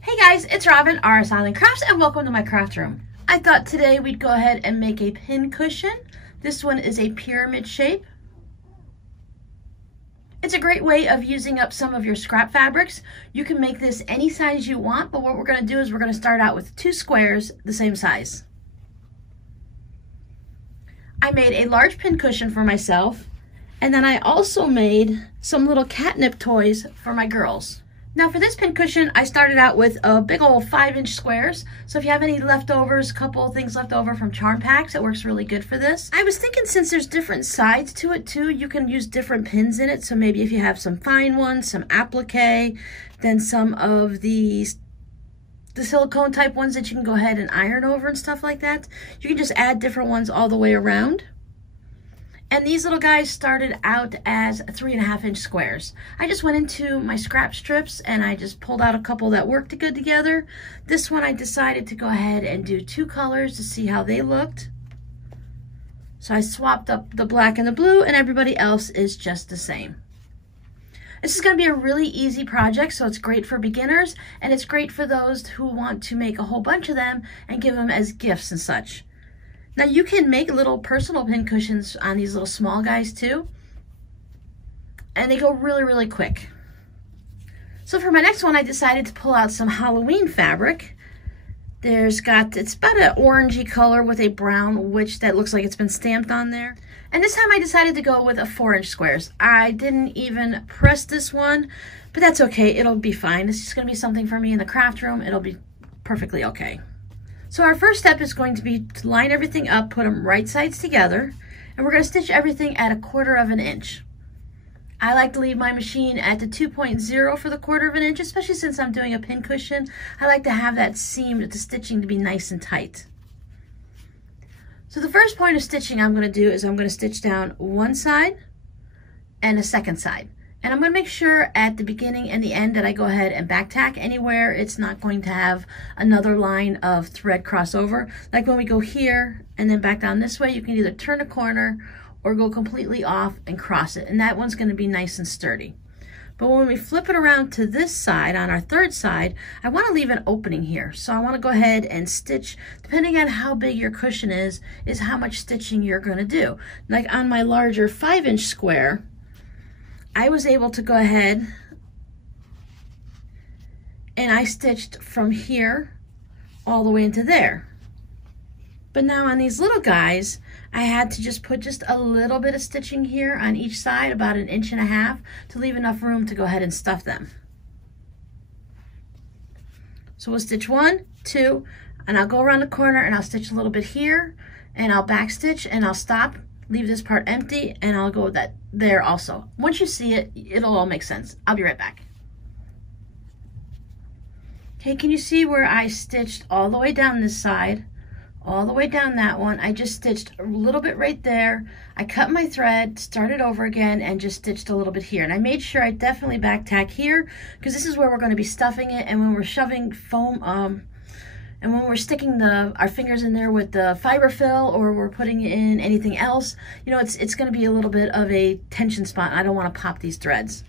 Hey guys, it's Robin, RsIslandCrafts, and welcome to my craft room. I thought today we'd go ahead and make a pin cushion. This one is a pyramid shape. It's a great way of using up some of your scrap fabrics. You can make this any size you want, but what we're going to do is we're going to start out with 2 squares the same size. I made a large pin cushion for myself, and then I also made some little catnip toys for my girls. Now for this pin cushion, I started out with a big old 5-inch squares. So if you have any leftovers, a couple of things left over from charm packs, it works really good for this. I was thinking since there's different sides to it too, you can use different pins in it. So maybe if you have some fine ones, some applique, then some of the silicone type ones that you can go ahead and iron over and stuff like that. You can just add different ones all the way around. And these little guys started out as 3.5-inch squares. I just went into my scrap strips and I just pulled out a couple that worked good together. This one I decided to go ahead and do 2 colors to see how they looked. So I swapped up the black and the blue, and everybody else is just the same. This is going to be a really easy project, so it's great for beginners, and it's great for those who want to make a whole bunch of them and give them as gifts and such. Now you can make little personal pin cushions on these little small guys too, and they go really, really quick. So for my next one, I decided to pull out some Halloween fabric. It's about an orangey color with a brown witch that looks like it's been stamped on there. And this time I decided to go with a 4-inch squares. I didn't even press this one, but that's okay, it'll be fine. This is gonna be something for me in the craft room. It'll be perfectly okay. So our first step is going to be to line everything up, put them right sides together, and we're going to stitch everything at 1/4 inch. I like to leave my machine at the 2.0 for the 1/4 inch, especially since I'm doing a pin cushion. I like to have that seam at the stitching to be nice and tight. So the first point of stitching I'm going to do is I'm going to stitch down one side and a second side. And I'm going to make sure at the beginning and the end that I go ahead and back tack anywhere it's not going to have another line of thread crossover. Like when we go here and then back down this way, you can either turn a corner or go completely off and cross it. And that one's going to be nice and sturdy. But when we flip it around to this side, on our third side, I want to leave an opening here. So I want to go ahead and stitch, depending on how big your cushion is how much stitching you're going to do. Like on my larger 5-inch square, I was able to go ahead and I stitched from here all the way into there. But now on these little guys, I had to just put just a little bit of stitching here on each side, about 1.5 inches, to leave enough room to go ahead and stuff them. So we'll stitch 1, 2, and I'll go around the corner and I'll stitch a little bit here, and I'll back stitch and I'll stop, leave this part empty, and I'll go that there also. Once you see it, it'll all make sense. I'll be right back. Okay, can you see where I stitched all the way down this side, all the way down that one? I just stitched a little bit right there. I cut my thread, started over again, and just stitched a little bit here. And I made sure I definitely back tack here, because this is where we're going to be stuffing it, and when we're shoving foam, and when we're sticking our fingers in there with the fiberfill, or we're putting in anything else, you know, it's going to be a little bit of a tension spot. I don't want to pop these threads.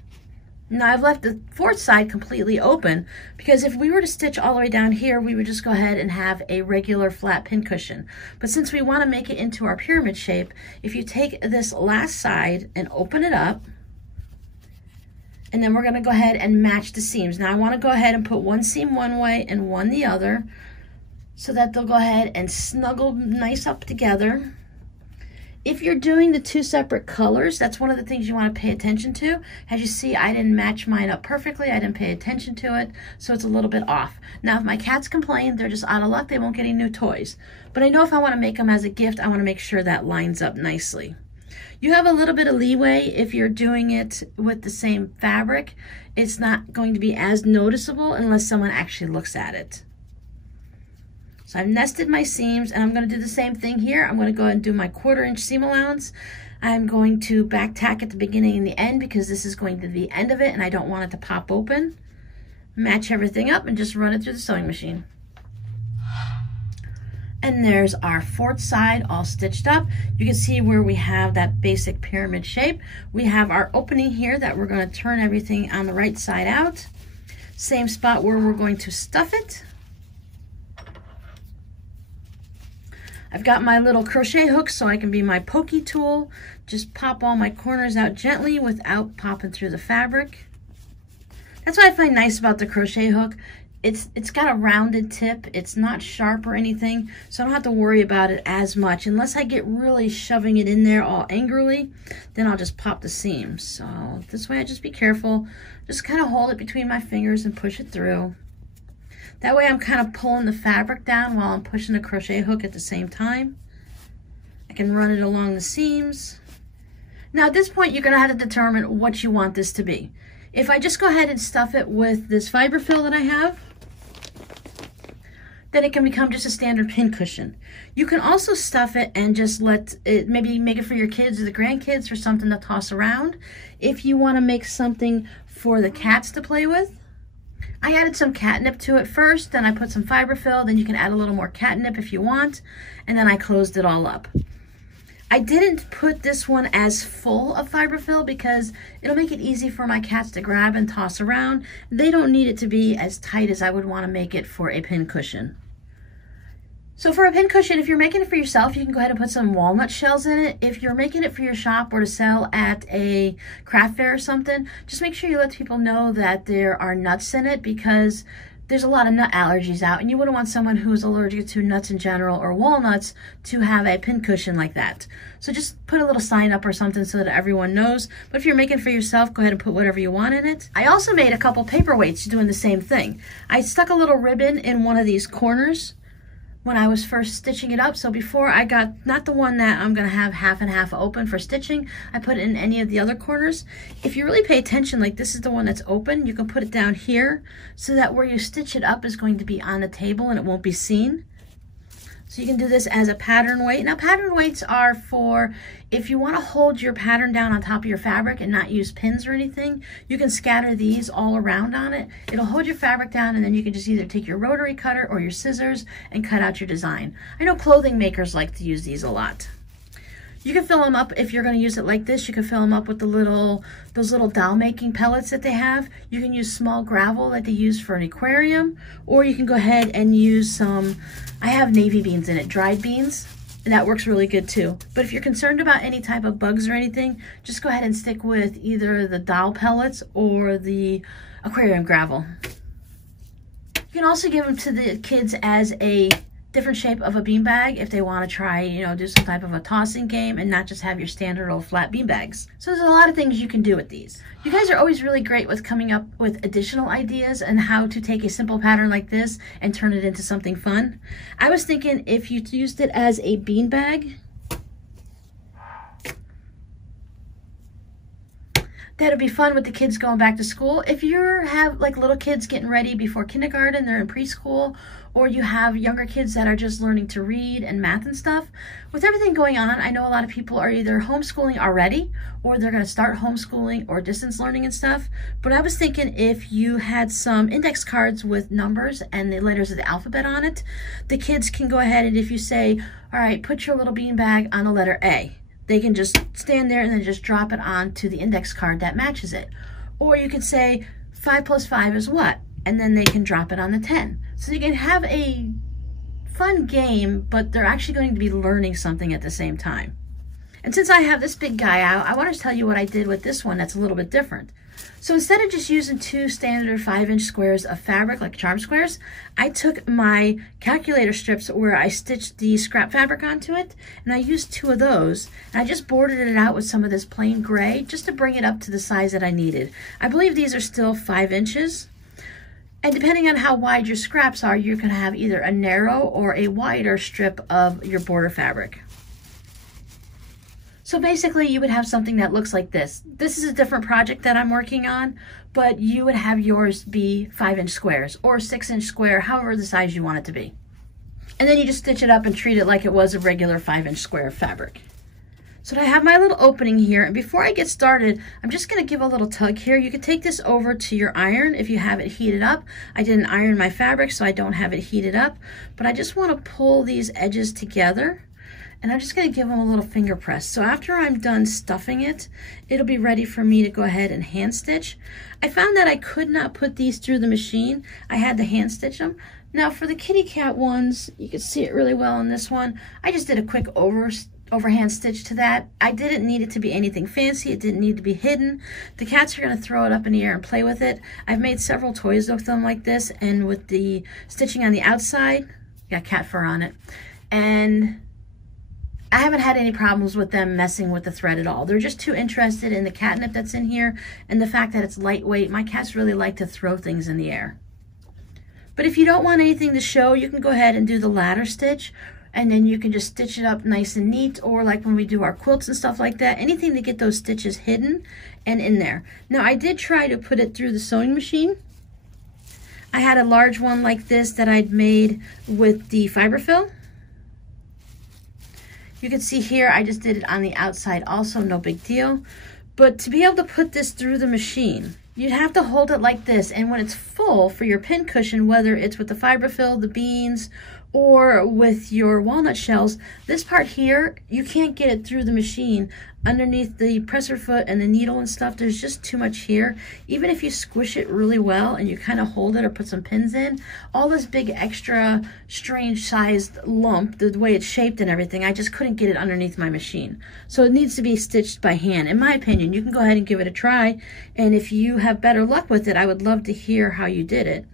Now I've left the fourth side completely open, because if we were to stitch all the way down here, we would just go ahead and have a regular flat pin cushion. But since we want to make it into our pyramid shape, if you take this last side and open it up, and then we're going to go ahead and match the seams. Now I want to go ahead and put one seam one way and one the other, so that they'll go ahead and snuggle nice up together. If you're doing the 2 separate colors, that's one of the things you want to pay attention to. As you see, I didn't match mine up perfectly. I didn't pay attention to it, so it's a little bit off. Now, if my cats complain, they're just out of luck. They won't get any new toys. But I know if I want to make them as a gift, I want to make sure that lines up nicely. You have a little bit of leeway if you're doing it with the same fabric. It's not going to be as noticeable unless someone actually looks at it. So I've nested my seams, and I'm going to do the same thing here. I'm going to go ahead and do my 1/4 inch seam allowance. I'm going to back tack at the beginning and the end, because this is going to be the end of it and I don't want it to pop open. Match everything up and just run it through the sewing machine. And there's our 4th side all stitched up. You can see where we have that basic pyramid shape. We have our opening here that we're going to turn everything on the right side out. same spot where we're going to stuff it. I've got my little crochet hook so I can be my pokey tool. Just pop all my corners out gently without popping through the fabric. That's what I find nice about the crochet hook. It's got a rounded tip. It's not sharp or anything, so I don't have to worry about it as much. Unless I get really shoving it in there all angrily, then I'll just pop the seams. So this way I just be careful. Just kind of hold it between my fingers and push it through. That way I'm kind of pulling the fabric down while I'm pushing the crochet hook at the same time. I can run it along the seams. Now at this point you're going to have to determine what you want this to be. If I just go ahead and stuff it with this fiberfill that I have, then it can become just a standard pincushion. You can also stuff it and just let it, maybe make it for your kids or the grandkids or something to toss around. If you want to make something for the cats to play with, I added some catnip to it first, then I put some fiberfill, then you can add a little more catnip if you want, and then I closed it all up. I didn't put this one as full of fiberfill because it'll make it easy for my cats to grab and toss around. They don't need it to be as tight as I would want to make it for a pincushion. So for a pincushion, if you're making it for yourself, you can go ahead and put some walnut shells in it. If you're making it for your shop or to sell at a craft fair or something, just make sure you let people know that there are nuts in it, because there's a lot of nut allergies out, and you wouldn't want someone who's allergic to nuts in general or walnuts to have a pincushion like that. So just put a little sign up or something so that everyone knows. But if you're making for yourself, go ahead and put whatever you want in it. I also made a couple paperweights doing the same thing. I stuck a little ribbon in one of these corners when I was first stitching it up. So before I got, not the one that I'm gonna have half and half open for stitching, I put it in any of the other corners. If you really pay attention, like this is the one that's open, you can put it down here so that where you stitch it up is going to be on the table and it won't be seen. So you can do this as a pattern weight. Now pattern weights are for if you want to hold your pattern down on top of your fabric and not use pins or anything, you can scatter these all around on it. It'll hold your fabric down, and then you can just either take your rotary cutter or your scissors and cut out your design. I know clothing makers like to use these a lot. You can fill them up if you're going to use it like this. You can fill them up with those little doll making pellets that they have. You can use small gravel that they use for an aquarium, or you can go ahead and use some, I have navy beans in it, dried beans, and that works really good too. But if you're concerned about any type of bugs or anything, just go ahead and stick with either the doll pellets or the aquarium gravel. You can also give them to the kids as a different shape of a beanbag if they want to try, you know, do some type of a tossing game and not just have your standard old flat beanbags. So there's a lot of things you can do with these. You guys are always really great with coming up with additional ideas and how to take a simple pattern like this and turn it into something fun. I was thinking if you used it as a beanbag, that'd be fun with the kids going back to school. If you have like little kids getting ready before kindergarten, they're in preschool, or you have younger kids that are just learning to read and math and stuff, with everything going on, I know a lot of people are either homeschooling already, or they're gonna start homeschooling or distance learning and stuff. But I was thinking if you had some index cards with numbers and the letters of the alphabet on it, the kids can go ahead and if you say, all right, put your little beanbag on the letter A, they can just stand there and then just drop it onto the index card that matches it. Or you could say 5 plus 5 is what? And then they can drop it on the 10. So you can have a fun game, but they're actually going to be learning something at the same time. And since I have this big guy out, I want to tell you what I did with this one that's a little bit different. So instead of just using 2 standard 5-inch squares of fabric like charm squares, I took my calculator strips where I stitched the scrap fabric onto it, and I used 2 of those, and I just bordered it out with some of this plain gray just to bring it up to the size that I needed. I believe these are still 5 inches. And depending on how wide your scraps are, you can have either a narrow or a wider strip of your border fabric. So basically you would have something that looks like this. This is a different project that I'm working on, but you would have yours be 5-inch squares or 6-inch square, however the size you want it to be. And then you just stitch it up and treat it like it was a regular 5-inch square of fabric. So I have my little opening here, and before I get started, I'm just gonna give a little tug here. You can take this over to your iron if you have it heated up. I didn't iron my fabric, so I don't have it heated up, but I just wanna pull these edges together. and I'm just going to give them a little finger press. So after I'm done stuffing it, it'll be ready for me to go ahead and hand stitch. I found that I could not put these through the machine. I had to hand stitch them. Now for the kitty cat ones, you can see it really well in this one. I just did a quick overhand stitch to that. I didn't need it to be anything fancy. It didn't need to be hidden. The cats are going to throw it up in the air and play with it. I've made several toys with them like this, and with the stitching on the outside, got cat fur on it, and I haven't had any problems with them messing with the thread at all. They're just too interested in the catnip that's in here and the fact that it's lightweight. My cats really like to throw things in the air. But if you don't want anything to show, you can go ahead and do the ladder stitch, and then you can just stitch it up nice and neat, or like when we do our quilts and stuff like that, anything to get those stitches hidden and in there. Now I did try to put it through the sewing machine. I had a large one like this that I'd made with the fiberfill. You can see here I just did it on the outside also, no big deal. But to be able to put this through the machine, you'd have to hold it like this, and when it's full for your pincushion, whether it's with the fiberfill, the beans, or with your walnut shells, this part here, you can't get it through the machine. Underneath the presser foot and the needle and stuff, there's just too much here. Even if you squish it really well and you kind of hold it or put some pins in, all this big extra strange sized lump, the way it's shaped and everything, I just couldn't get it underneath my machine. So it needs to be stitched by hand. In my opinion, you can go ahead and give it a try, and if you have better luck with it, I would love to hear how you did it.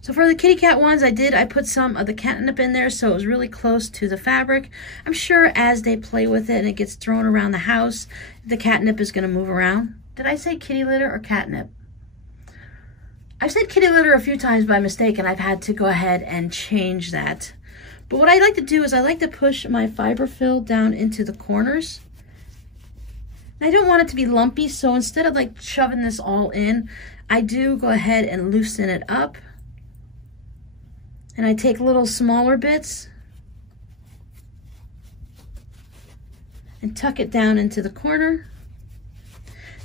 So for the kitty cat ones, I put some of the catnip in there so it was really close to the fabric. I'm sure as they play with it and it gets thrown around the house, the catnip is going to move around. Did I say kitty litter or catnip? I've said kitty litter a few times by mistake, and I've had to go ahead and change that. But what I like to do is I like to push my fiberfill down into the corners. I don't want it to be lumpy, so instead of like shoving this all in, I do go ahead and loosen it up. And I take little smaller bits and tuck it down into the corner.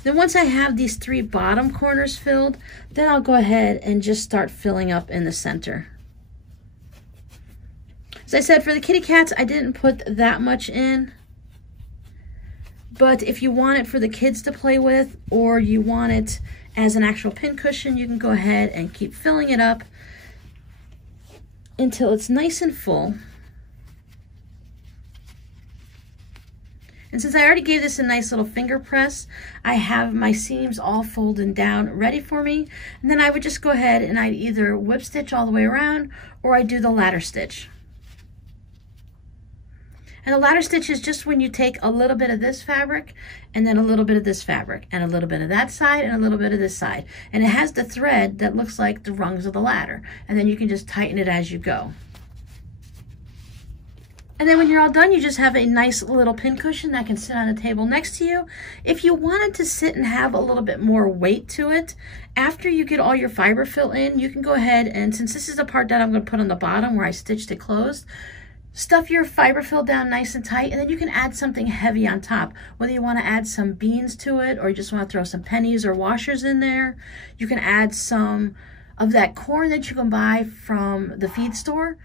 Then once I have these 3 bottom corners filled, then I'll go ahead and just start filling up in the center. As I said, for the kitty cats, I didn't put that much in. But if you want it for the kids to play with, or you want it as an actual pincushion, you can go ahead and keep filling it up until it's nice and full. And since I already gave this a nice little finger press, I have my seams all folded down ready for me. And then I would just go ahead and I'd either whip stitch all the way around, or I do the ladder stitch. And the ladder stitch is just when you take a little bit of this fabric, and then a little bit of this fabric, and a little bit of that side, and a little bit of this side. And it has the thread that looks like the rungs of the ladder. And then you can just tighten it as you go. And then when you're all done, you just have a nice little pincushion that can sit on a table next to you. If you wanted to sit and have a little bit more weight to it, after you get all your fiberfill in, you can go ahead and, since this is the part that I'm going to put on the bottom where I stitched it closed, stuff your fiberfill down nice and tight, and then you can add something heavy on top. Whether you want to add some beans to it, or you just want to throw some pennies or washers in there. You can add some of that corn that you can buy from the feed store.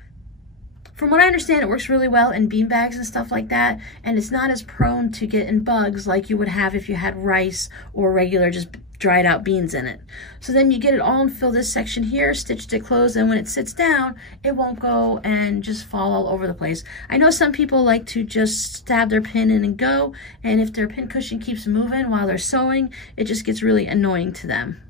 From what I understand, it works really well in bean bags and stuff like that, and it's not as prone to getting bugs like you would have if you had rice or regular just dried out beans in it. So then you get it all and fill this section here, stitched it closed, and when it sits down, it won't go and just fall all over the place. I know some people like to just stab their pin in and go, and if their pincushion keeps moving while they're sewing, it just gets really annoying to them.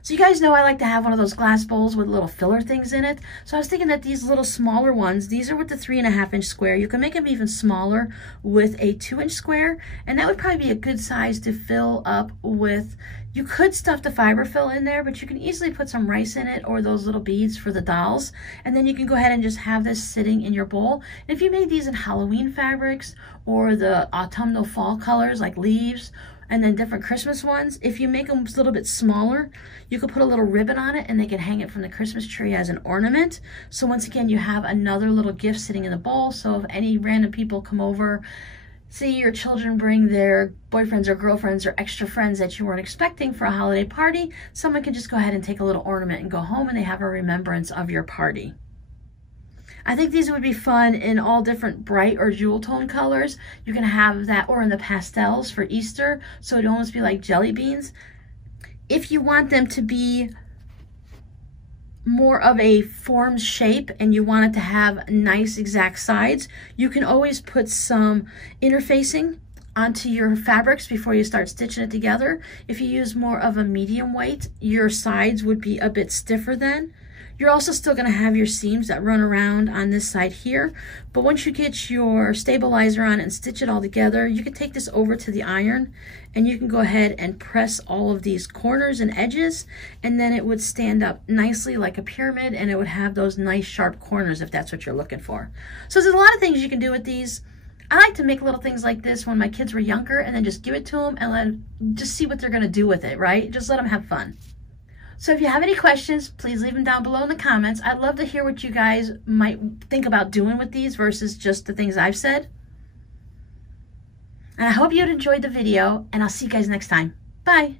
So you guys know I like to have one of those glass bowls with little filler things in it. So I was thinking that these little smaller ones, these are with the 3.5 inch square. You can make them even smaller with a 2 inch square, and that would probably be a good size to fill up with. You could stuff the fiberfill in there, but you can easily put some rice in it or those little beads for the dolls. And then you can go ahead and just have this sitting in your bowl. And if you made these in Halloween fabrics or the autumnal fall colors like leaves, and then different Christmas ones, if you make them a little bit smaller, you could put a little ribbon on it and they can hang it from the Christmas tree as an ornament. So once again, you have another little gift sitting in the bowl. So if any random people come over See, your children bring their boyfriends or girlfriends or extra friends that you weren't expecting for a holiday party. Someone can just go ahead and take a little ornament and go home, and they have a remembrance of your party. I think these would be fun in all different bright or jewel tone colors. You can have that, or in the pastels for Easter, so it'd almost be like jelly beans. If you want them to be more of a formed shape and you want it to have nice exact sides, you can always put some interfacing onto your fabrics before you start stitching it together. If you use more of a medium weight, your sides would be a bit stiffer then. You're also still going to have your seams that run around on this side here, but once you get your stabilizer on and stitch it all together, you can take this over to the iron and you can go ahead and press all of these corners and edges, and then it would stand up nicely like a pyramid, and it would have those nice sharp corners if that's what you're looking for. So there's a lot of things you can do with these. I like to make little things like this when my kids were younger and then just give it to them and just see what they're going to do with it, right? Just let them have fun. So if you have any questions, please leave them down below in the comments. I'd love to hear what you guys might think about doing with these versus just the things I've said. And I hope you enjoyed the video, and I'll see you guys next time. Bye.